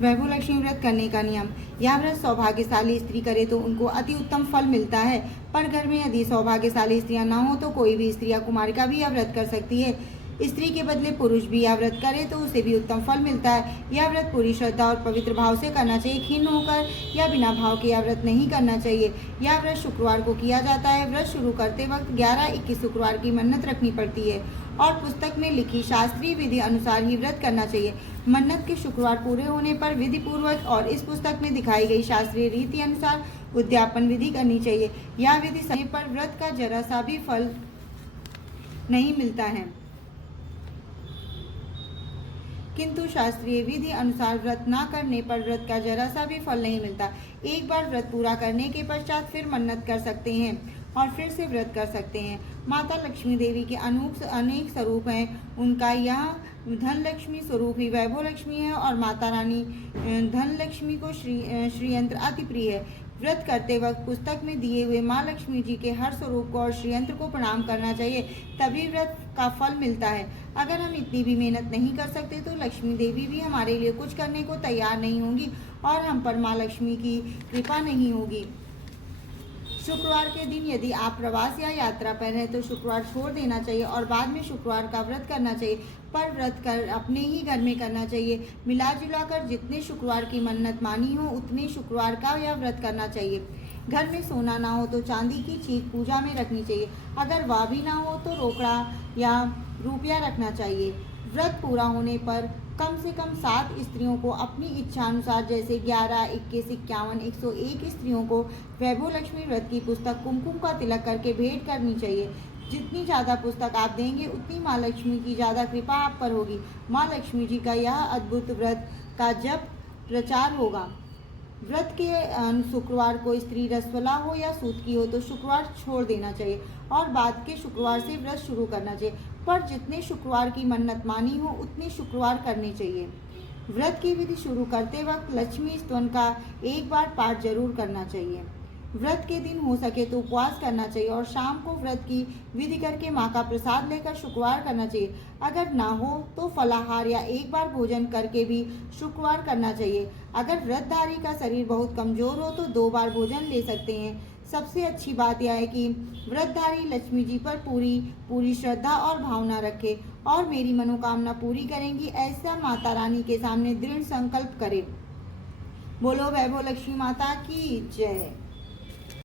वैभव लक्ष्मी व्रत करने का नियम। यह व्रत सौभाग्यशाली स्त्री करे तो उनको अति उत्तम फल मिलता है, पर घर में यदि सौभाग्यशाली स्त्रियां न हो तो कोई भी स्त्री या कुमारिका भी यह व्रत कर सकती है। स्त्री के बदले पुरुष भी यह व्रत करे तो उसे भी उत्तम फल मिलता है। यह व्रत पूरी श्रद्धा और पवित्र भाव से करना चाहिए। खिन्न होकर या बिना भाव के यह व्रत नहीं करना चाहिए। यह व्रत शुक्रवार को किया जाता है। व्रत शुरू करते वक्त 11-21 शुक्रवार की मन्नत रखनी पड़ती है और पुस्तक में लिखी शास्त्रीय विधि अनुसार ही व्रत करना चाहिए। मन्नत के शुक्रवार पूरे होने पर विधि पूर्वक और इस पुस्तक में दिखाई गई शास्त्रीय रीति अनुसार उद्यापन विधि करनी चाहिए। यह विधि समय पर व्रत का जरा सा भी फल नहीं मिलता है, किंतु शास्त्रीय विधि अनुसार व्रत न करने पर व्रत का जरा सा भी फल नहीं मिलता। एक बार व्रत पूरा करने के पश्चात फिर मन्नत कर सकते हैं और फिर से व्रत कर सकते हैं। माता लक्ष्मी देवी के अनेक स्वरूप हैं। उनका यह धन लक्ष्मी स्वरूप ही वैभव लक्ष्मी है और माता रानी धन लक्ष्मी को श्रीयंत्र अति प्रिय है। व्रत करते वक्त पुस्तक में दिए हुए माँ लक्ष्मी जी के हर स्वरूप को और श्रीयंत्र को प्रणाम करना चाहिए, तभी व्रत का फल मिलता है। अगर हम इतनी भी मेहनत नहीं कर सकते तो लक्ष्मी देवी भी हमारे लिए कुछ करने को तैयार नहीं होंगी और हम पर माँ लक्ष्मी की कृपा नहीं होगी। शुक्रवार के दिन यदि आप प्रवास या यात्रा पर हैं तो शुक्रवार छोड़ देना चाहिए और बाद में शुक्रवार का व्रत करना चाहिए, पर व्रत कर अपने ही घर में करना चाहिए। मिला जुला कर जितने शुक्रवार की मन्नत मानी हो उतने शुक्रवार का यह व्रत करना चाहिए। घर में सोना ना हो तो चांदी की चीज पूजा में रखनी चाहिए। अगर वह भी ना हो तो रोकड़ा या रुपया रखना चाहिए। व्रत पूरा होने पर कम से कम 7 स्त्रियों को अपनी इच्छा अनुसार जैसे 11, 21, 51, 101 स्त्रियों को वैभव लक्ष्मी व्रत की पुस्तक कुमकुम का तिलक करके भेंट करनी चाहिए। जितनी ज़्यादा पुस्तक आप देंगे उतनी माँ लक्ष्मी की ज़्यादा कृपा आप पर होगी। माँ लक्ष्मी जी का यह अद्भुत व्रत का जप प्रचार होगा। व्रत के शुक्रवार को स्त्री रसवला हो या सूत की हो तो शुक्रवार छोड़ देना चाहिए और बाद के शुक्रवार से व्रत शुरू करना चाहिए, पर जितने शुक्रवार की मन्नत मानी हो उतने शुक्रवार करने चाहिए। व्रत की विधि शुरू करते वक्त लक्ष्मी स्तवन का एक बार पाठ जरूर करना चाहिए। व्रत के दिन हो सके तो उपवास करना चाहिए और शाम को व्रत की विधि करके माँ का प्रसाद लेकर शुक्रवार करना चाहिए। अगर ना हो तो फलाहार या एक बार भोजन करके भी शुक्रवार करना चाहिए। अगर व्रतधारी का शरीर बहुत कमजोर हो तो 2 बार भोजन ले सकते हैं। सबसे अच्छी बात यह है कि व्रतधारी लक्ष्मी जी पर पूरी श्रद्धा और भावना रखे और मेरी मनोकामना पूरी करेंगी, ऐसा माता रानी के सामने दृढ़ संकल्प करे। बोलो वैभव लक्ष्मी माता की जय।